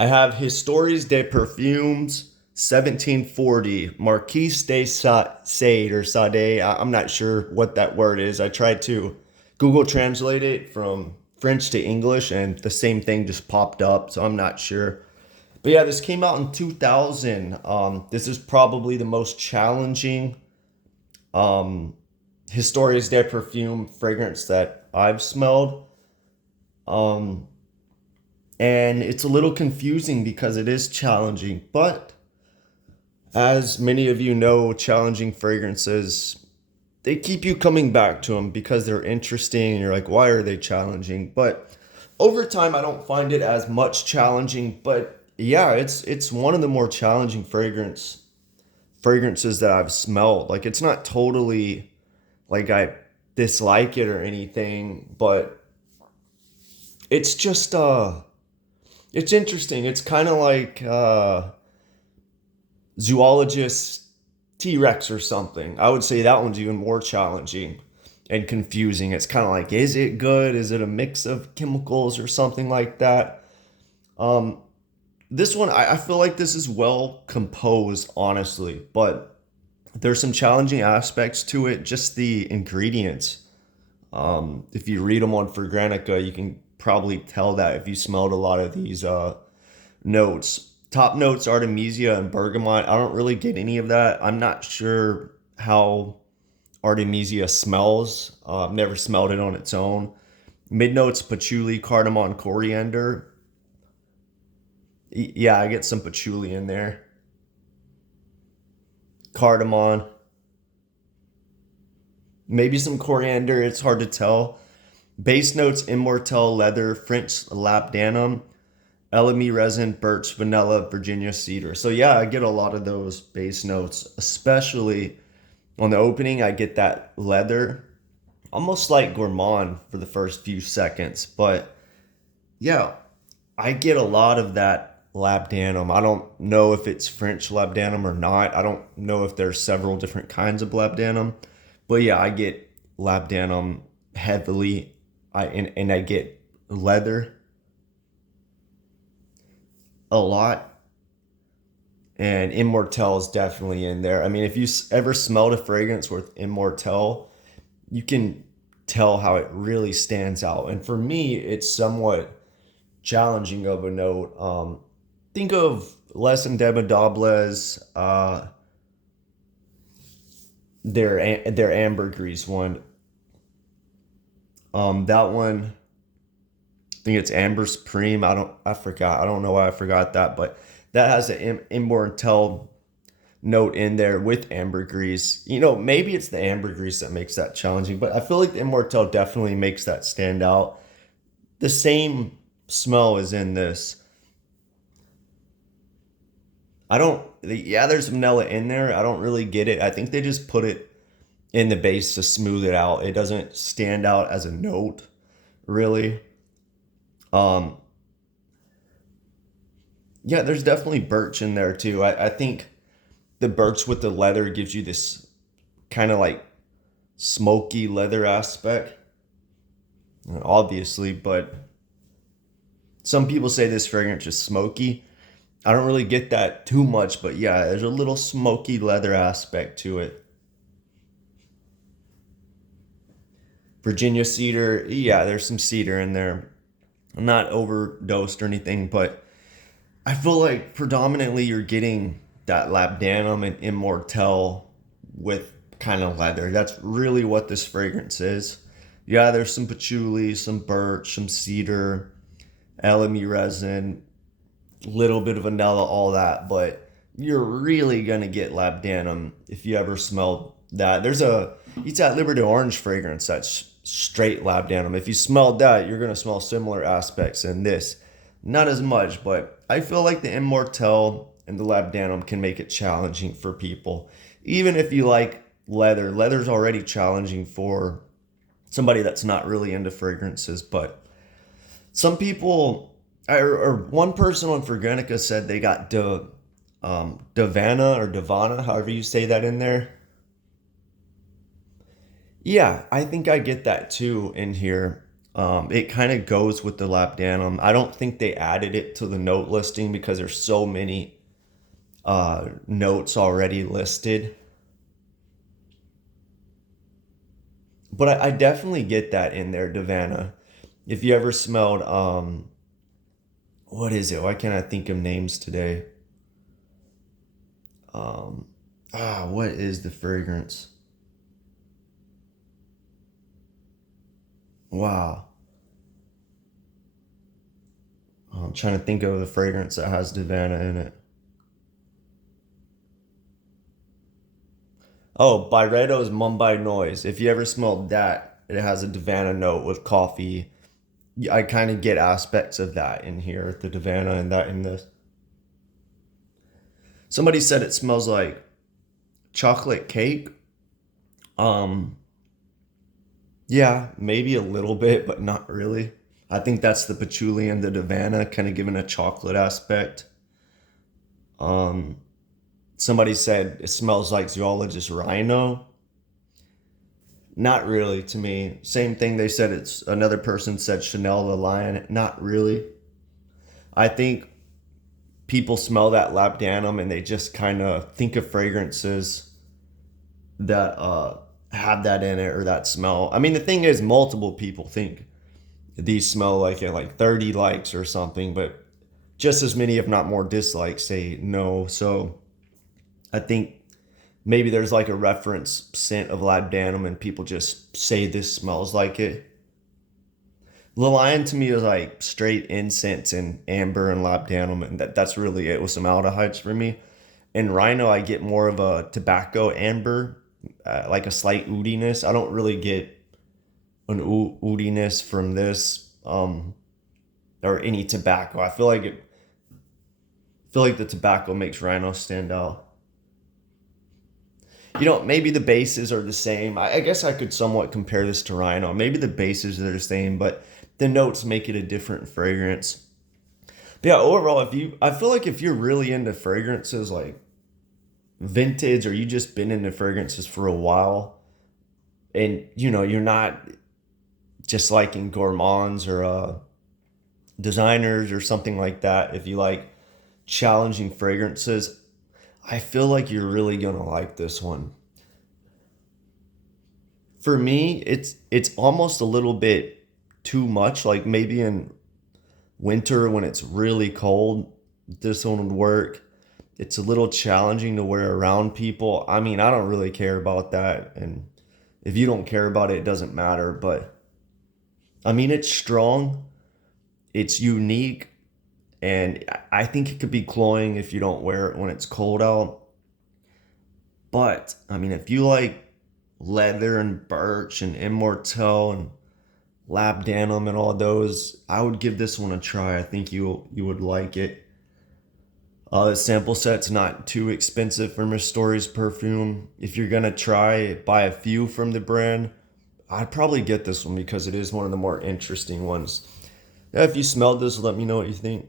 I have Histoires de Perfumes 1740, Marquis de Sade or Sade. I'm not sure what that word is. I tried to Google translate it from French to English and the same thing just popped up, so I'm not sure. But yeah, this came out in 2000. This is probably the most challenging um, Histoires de Perfume fragrance that I've smelled. Um, and it's a little confusing because it is challenging, but as many of you know, challenging fragrances, they keep you coming back to them because they're interesting and you're like, why are they challenging? But over time I don't find it as much challenging, but yeah, it's one of the more challenging fragrances that I've smelled. Like it's not totally like I dislike it or anything, but it's just it's interesting. It's kind of like zoologist T-Rex or something. I would say that one's even more challenging and confusing. It's kind of like, is it good? Is it a mix of chemicals or something like that? Um, this one, I feel like this is well composed, honestly, but there's some challenging aspects to it. Just the ingredients. If you read them on Fragrantica, you can probably tell that if you smelled a lot of these notes. Top notes, Artemisia and bergamot. I don't really get any of that. I'm not sure how Artemisia smells. I've never smelled it on its own. Mid notes, patchouli, cardamom, coriander. Yeah, I get some patchouli in there. Cardamom, maybe some coriander. It's hard to tell. Base notes, immortelle, leather, French labdanum, elemi resin, birch, vanilla, Virginia cedar. So yeah, I get a lot of those base notes, especially on the opening. I get that leather, almost like gourmand for the first few seconds. But yeah, I get a lot of that labdanum. I don't know if it's French labdanum or not. I don't know if there's several different kinds of labdanum. But yeah, I get labdanum heavily. And I get leather a lot, and Immortelle is definitely in there. I mean, if you ever smelled a fragrance with Immortelle, you can tell how it really stands out. And for me, it's somewhat challenging of a note. Think of Les Indemodables, their ambergris one. That one, I think it's Amber Supreme. I forgot. I don't know why I forgot that, but that has an Immortelle note in there with ambergris. You know, maybe it's the ambergris that makes that challenging, but I feel like the Immortelle definitely makes that stand out. The same smell is in this. Yeah, there's vanilla in there. I don't really get it. I think they just put it in the base to smooth it out. It doesn't stand out as a note, really. Um, yeah, there's definitely birch in there too. I think the birch with the leather gives you this kind of like smoky leather aspect, obviously, but some people say this fragrance is smoky. I don't really get that too much, but yeah, there's a little smoky leather aspect to it. Virginia cedar, yeah, there's some cedar in there. I'm not overdosed or anything, but I feel like predominantly you're getting that labdanum and immortelle with kind of leather. That's really what this fragrance is. Yeah, there's some patchouli, some birch, some cedar, elemi resin, little bit of vanilla, all that, but you're really gonna get labdanum if you ever smelled that. It's that Liberty Orange fragrance that's straight labdanum. If you smelled that, you're gonna smell similar aspects in this. Not as much, but I feel like the Immortelle and the labdanum can make it challenging for people. Even if you like leather, leather's already challenging for somebody that's not really into fragrances, but some people, or one person on Fragrantica said they got Davana or Davana, however you say that in there. Yeah, I think I get that too in here. It kind of goes with the labdanum. I don't think they added it to the note listing because there's so many notes already listed. But I definitely get that in there, Davana. If you ever smelled, what is it? Why can't I think of names today? Um, what is the fragrance? Wow. I'm trying to think of the fragrance that has Davana in it. Oh, Byretto's Mumbai Noise. If you ever smelled that, it has a Davana note with coffee. I kind of get aspects of that in here, the Davana and that in this. Somebody said it smells like chocolate cake. Um, yeah, maybe a little bit, but not really. I think that's the patchouli and the Davana kind of giving a chocolate aspect. Um, Somebody said it smells like zoologist rhino. Not really to me. Same thing they said it's another person said Chanel the Lion. Not really. I think people smell that labdanum and they just kind of think of fragrances that have that in it or that smell. I mean, the thing is, multiple people think these smell like it, like 30 likes or something, but just as many, if not more, dislikes say no. So I think maybe there's like a reference scent of labdanum and people just say this smells like it. The Lion to me is like straight incense and amber and labdanum, and that's really it with some aldehydes for me. In Rhino, I get more of a tobacco amber, like a slight oudiness. I don't really get an oudiness from this or any tobacco. I feel like the tobacco makes Rhino stand out. Maybe the bases are the same. I guess I could somewhat compare this to Rhino. Maybe the bases are the same, but the notes make it a different fragrance. But yeah, overall, I feel like if you're really into fragrances like vintage or you just been into fragrances for a while and you're not just liking gourmands or designers or something like that, if you like challenging fragrances, I feel like you're really gonna like this one. For me, it's almost a little bit too much. Like maybe in winter when it's really cold, this one would work. It's a little challenging to wear around people. I mean, I don't really care about that, and if you don't care about it, it doesn't matter. But I mean, it's strong, it's unique, and I think it could be cloying if you don't wear it when it's cold out. But I mean, if you like leather and birch and immortelle and labdanum and all those, I would give this one a try. I think you would like it. The sample set's not too expensive from Histoires Perfume. If you're gonna try buy a few from the brand, I'd probably get this one because it is one of the more interesting ones. Yeah, if you smelled this, let me know what you think.